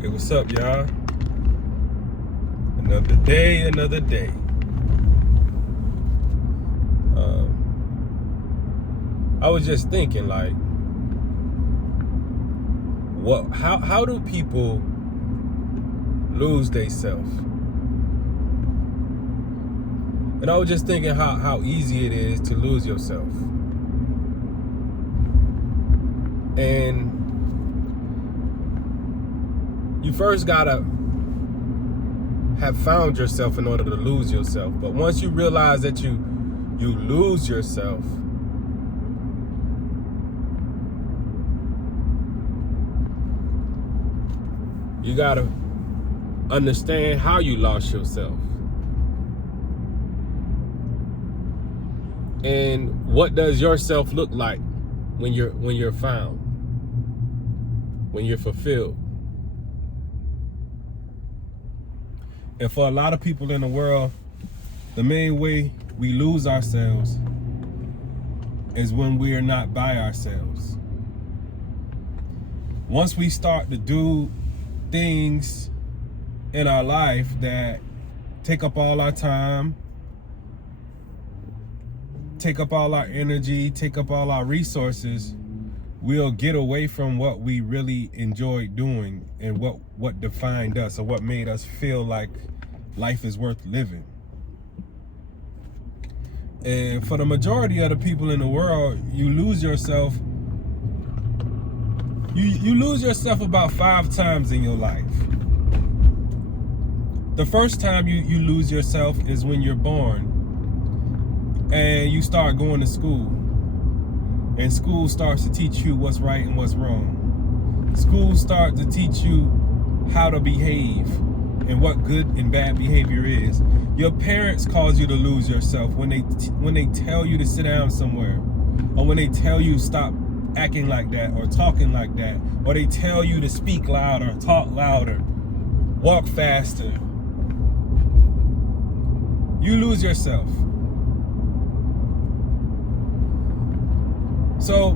Hey, what's up, y'all? Another day, another day. I was just thinking, like, how do people lose they self? And I was just thinking how easy it is to lose yourself. And you first gotta have found yourself in order to lose yourself. But once you realize that you lose yourself, you gotta understand how you lost yourself. And what does yourself look like when you're found, when you're fulfilled? And for a lot of people in the world, the main way we lose ourselves is when we are not by ourselves. Once we start to do things in our life that take up all our time, take up all our energy, take up all our resources, we'll get away from what we really enjoyed doing and what defined us, or what made us feel like life is worth living. And for the majority of the people in the world, you lose yourself. You lose yourself about 5 times in your life. The first time you lose yourself is when you're born and you start going to school. And school starts to teach you what's right and what's wrong. School starts to teach you how to behave and what good and bad behavior is. Your parents cause you to lose yourself when they tell you to sit down somewhere, or when they tell you stop acting like that or talking like that, or they tell you to speak louder, talk louder, walk faster. You lose yourself. So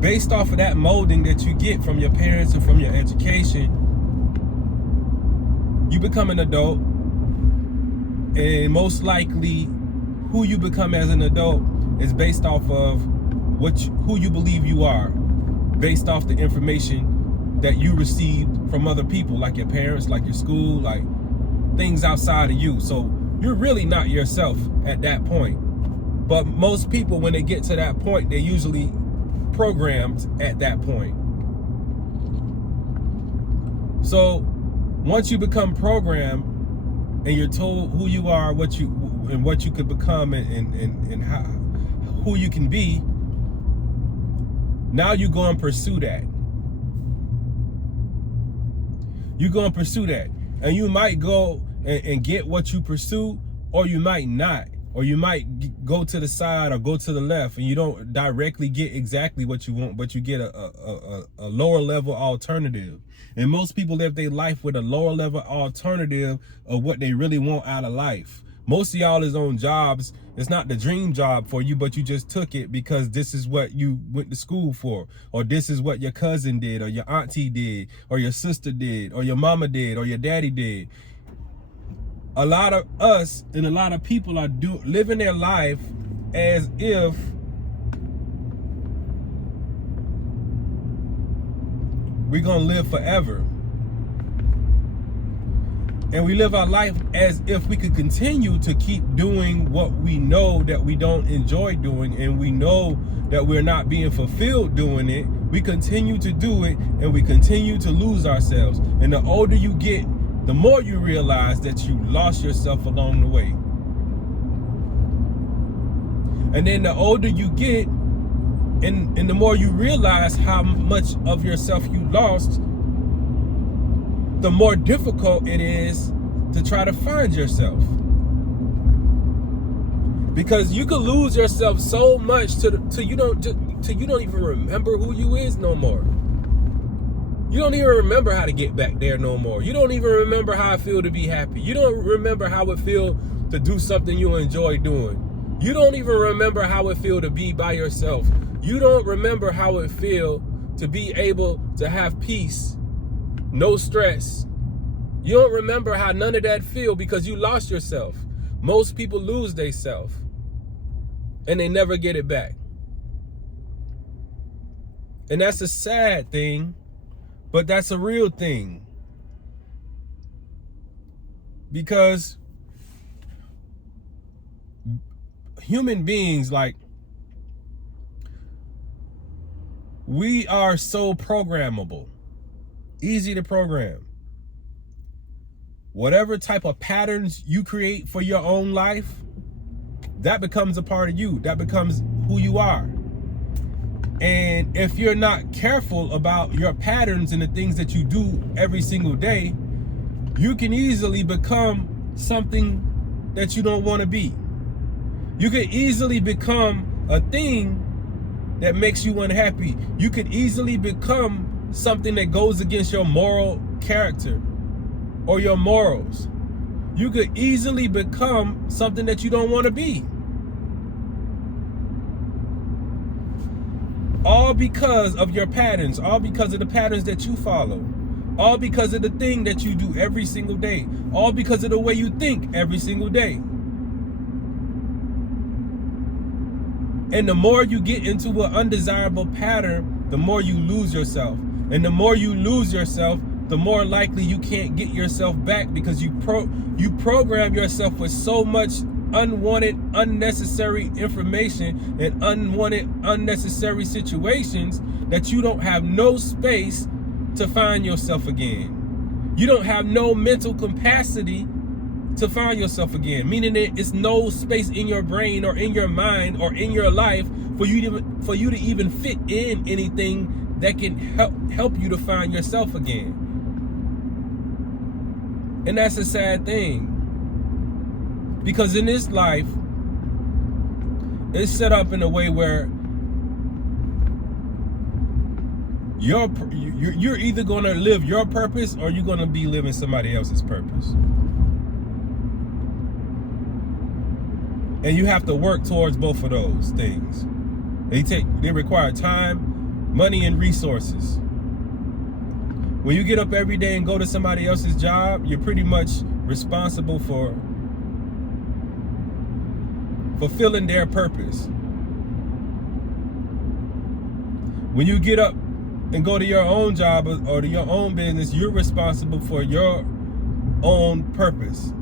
based off of that molding that you get from your parents and from your education, you become an adult, and most likely who you become as an adult is based off of who you believe you are, based off the information that you received from other people, like your parents, like your school, like things outside of you. So you're really not yourself at that point. But most people, when they get to that point, they're usually programmed at that point. So once you become programmed and you're told who you are, what you could become, and how, who you can be, now you go and pursue that. You go and pursue that. And you might go and get what you pursue, or you might not. Or you might go to the side or go to the left, and you don't directly get exactly what you want, but you get a lower level alternative. And most people live their life with a lower level alternative of what they really want out of life. Most of y'all is on jobs. It's not the dream job for you, but you just took it because this is what you went to school for, or this is what your cousin did, or your auntie did, or your sister did, or your mama did, or your daddy did. A lot of us and a lot of people are living their life as if we're gonna live forever. And we live our life as if we could continue to keep doing what we know that we don't enjoy doing, and we know that we're not being fulfilled doing it. We continue to do it, and we continue to lose ourselves. And the older you get, the more you realize that you lost yourself along the way. And then the older you get, and the more you realize how much of yourself you lost, the more difficult it is to try to find yourself. Because you can lose yourself so much till you don't even remember who you is no more. You don't even remember how to get back there no more. You don't even remember how it feel to be happy. You don't remember how it feel to do something you enjoy doing. You don't even remember how it feel to be by yourself. You don't remember how it feel to be able to have peace no stress. You don't remember how none of that feel because you lost yourself. Most people lose their self and they never get it back. And that's a sad thing, but that's a real thing. Because human beings, like, we are so programmable, easy to program. Whatever type of patterns you create for your own life, that becomes a part of you. That becomes who you are. And if you're not careful about your patterns and the things that you do every single day, you can easily become something that you don't want to be. You could easily become a thing that makes you unhappy. You could easily become something that goes against your moral character or your morals. You could easily become something that you don't want to be. All because of your patterns, all because of the patterns that you follow, all because of the thing that you do every single day, all because of the way you think every single day. And the more you get into an undesirable pattern, the more you lose yourself. And the more you lose yourself, the more likely you can't get yourself back, because you program yourself with so much unwanted, unnecessary information and unwanted, unnecessary situations that you don't have no space to find yourself again. You don't have no mental capacity to find yourself again, meaning that it's no space in your brain or in your mind or in your life for you to even fit in anything that can help you to find yourself again. And that's a sad thing, because in this life, it's set up in a way where you're either going to live your purpose or you're going to be living somebody else's purpose. And you have to work towards both of those things. They require time, money, and resources. When you get up every day and go to somebody else's job, you're pretty much responsible for fulfilling their purpose. When you get up and go to your own job or to your own business, you're responsible for your own purpose.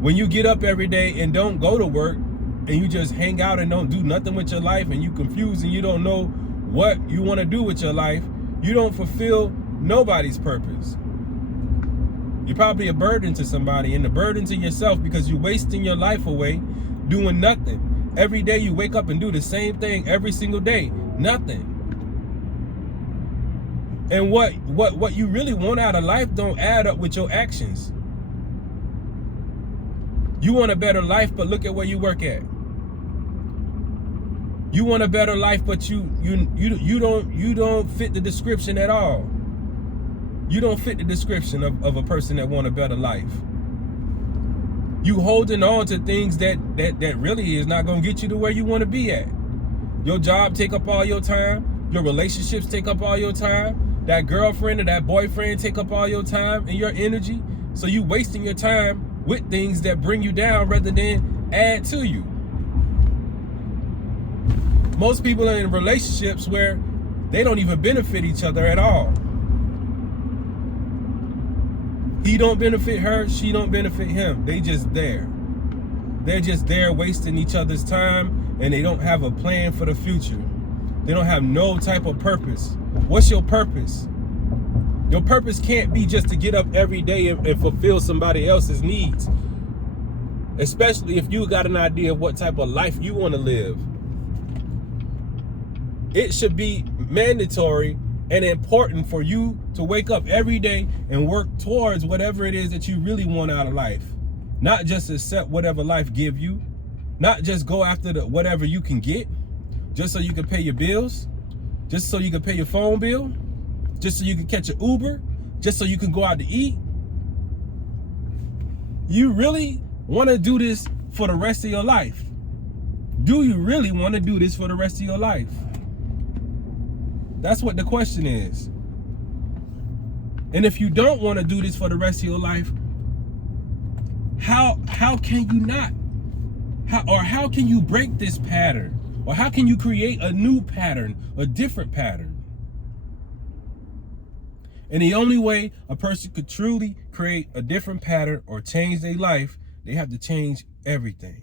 When you get up every day and don't go to work and you just hang out and don't do nothing with your life, and you confused and you don't know what you want to do with your life, you don't fulfill nobody's purpose. You're probably a burden to somebody, and a burden to yourself, because you're wasting your life away doing nothing. Every day you wake up and do the same thing every single day, nothing. And what you really want out of life don't add up with your actions. You want a better life, but look at where you work at. You want a better life, but you don't fit the description at all. You don't fit the description of a person that want a better life. You holding on to things that really is not gonna get you to where you want to be at. Your job take up all your time. Your relationships take up all your time. That girlfriend or that boyfriend take up all your time and your energy. So you wasting your time with things that bring you down rather than add to you. Most people are in relationships where they don't even benefit each other at all. He don't benefit her, she don't benefit him. They just there. They're just there wasting each other's time, and they don't have a plan for the future. They don't have no type of purpose. What's your purpose? Your purpose can't be just to get up every day and fulfill somebody else's needs. Especially if you got an idea of what type of life you want to live. It should be mandatory and important for you to wake up every day and work towards whatever it is that you really want out of life. Not just accept whatever life give you. Not just go after whatever you can get, just so you can pay your bills, just so you can pay your phone bill, just so you can catch an Uber, just so you can go out to eat. You really want to do this for the rest of your life? Do you really want to do this for the rest of your life? That's what the question is. And if you don't want to do this for the rest of your life, how can you not? How can you break this pattern? Or how can you create a new pattern, a different pattern? And the only way a person could truly create a different pattern or change their life, they have to change everything.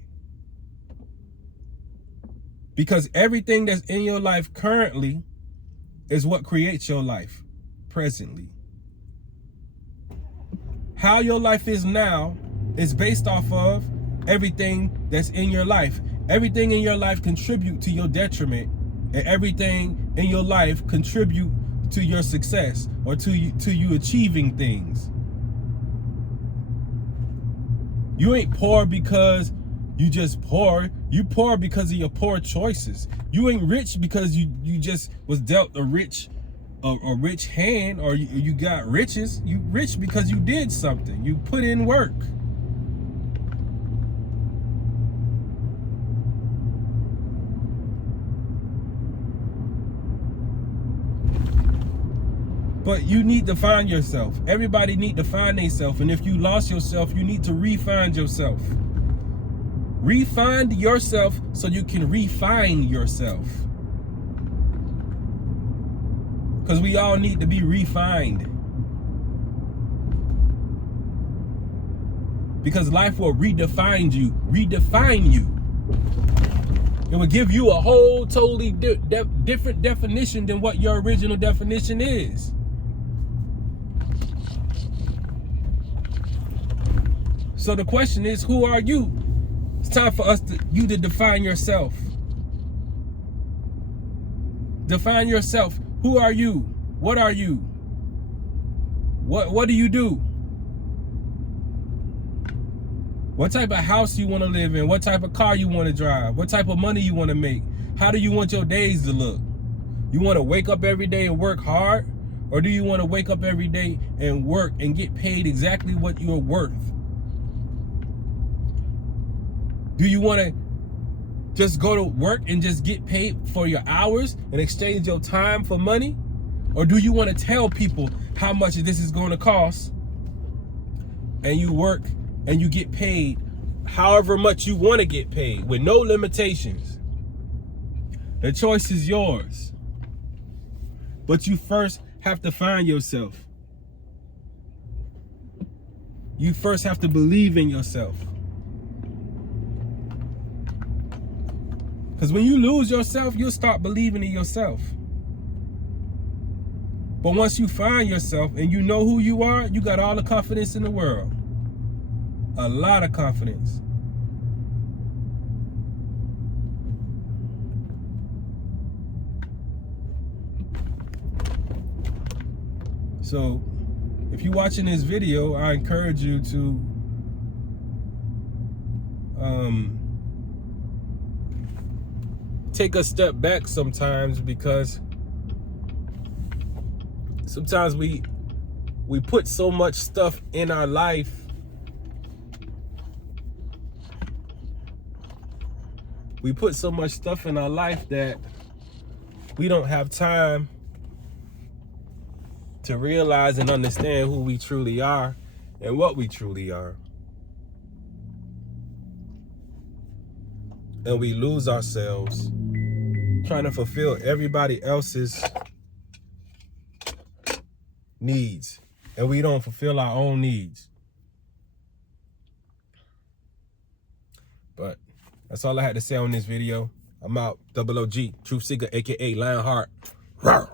Because everything that's in your life currently is what creates your life presently. How your life is now is based off of everything that's in your life. Everything in your life contribute to your detriment, and everything in your life contribute to your success or to you achieving things. You ain't poor because you just poor. You poor because of your poor choices. You ain't rich because you just was dealt a rich hand, or you got riches. You rich because you did something. You put in work. But you need to find yourself. Everybody need to find themselves. And if you lost yourself, you need to re-find yourself. Re-find yourself so you can refine yourself. Because we all need to be refined. Because life will redefine you. Redefine you. It will give you a whole totally different definition than what your original definition is. So the question is, who are you? It's time for you to define yourself. Define yourself. Who are you? What are you? What do you do? What type of house you want to live in? What type of car you want to drive? What type of money you want to make? How do you want your days to look? You want to wake up every day and work hard? Or do you want to wake up every day and work and get paid exactly what you're worth? Do you want to just go to work and just get paid for your hours and exchange your time for money? Or do you want to tell people how much this is going to cost, and you work and you get paid however much you want to get paid with no limitations? The choice is yours. But you first have to find yourself. You first have to believe in yourself. Because when you lose yourself, you'll start believing in yourself. But once you find yourself and you know who you are, you got all the confidence in the world. A lot of confidence. So, if you're watching this video, I encourage you to take a step back sometimes, because sometimes we put so much stuff in our life. We put so much stuff in our life that we don't have time to realize and understand who we truly are and what we truly are. And we lose ourselves trying to fulfill everybody else's needs, and we don't fulfill our own needs. But that's all I had to say on this video. I'm out. Double OG, Truth Seeker, aka Lionheart. Rawr.